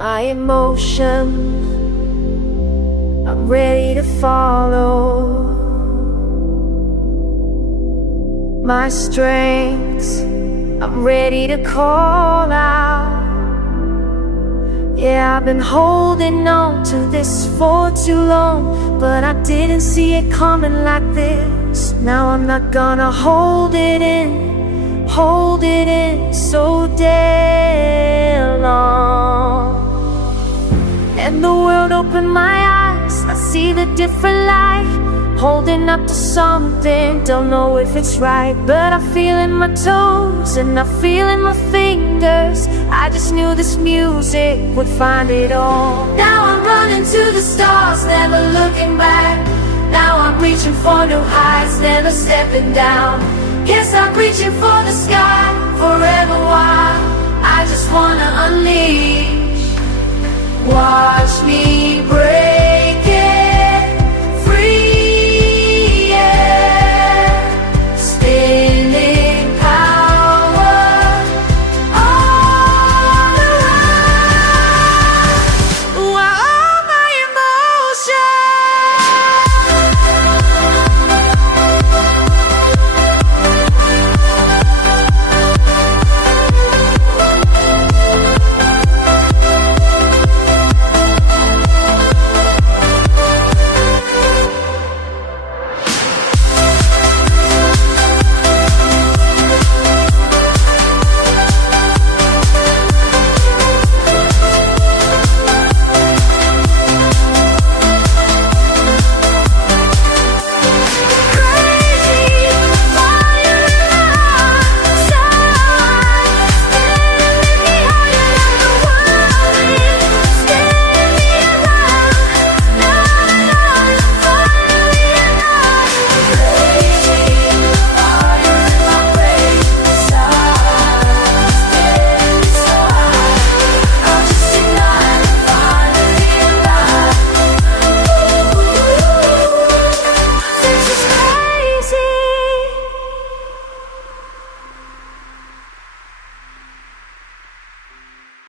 My emotion, I'm ready to follow. My strengths, I'm ready to call out. Yeah, I've been holding on to this for too long, but I didn't see it coming like this. Now I'm not gonna hold it in so damn long. And the world opened my eyes, I see the different light. Holding up to something, don't know if it's right, but I feel in my toes and I feel in my fingers. I just knew this music would find it all. Now I'm running to the stars, never looking back. Now I'm reaching for new heights, never stepping down. Guess I'm reaching for the sky, forever wild. I just wanna unleash. Watch me break.